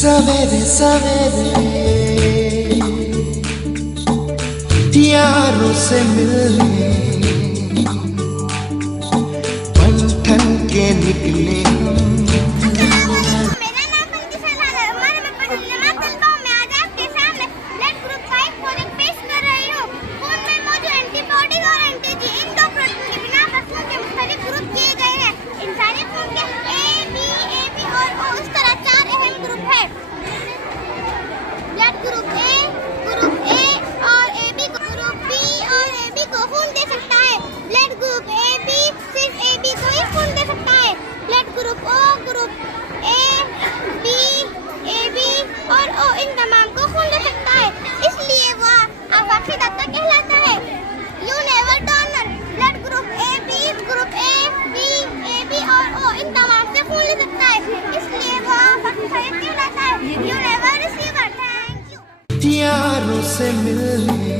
सवेरे सवेरे यारों से मिलने बन ठन के निकले हम। मेरा नाम मैं आज आपके सामने ब्लड ग्रुप 5 प्रोजेक्ट पेश कर रही हूँ। खून में मौजूद एंटीबॉडीज और एंटीजी इन दो प्रोटीन के बिना फसलों के मुख्तलिफ ग्रुप किए गए हैं। इंसानी खून के ए, बी और ओ इस तरह 4 अहम ग्रुप है। ब्लड ग्रुप ए और ए बी को खून दे सकता है। ब्लड ग्रुप ए बी सिर्फ ए बी को ही खून दे सकता है। Blood group O, group A B और ओ इन तमाम को खून दे सकता है, इसलिए वह आफाकी दाता कहलाता है। Universal donor blood group A B और ओ इन तमाम से खून ले सकता है, इसलिए वह आफाकी खरीद कहलाता है। Universal receiver, thank you. यारों से मिलने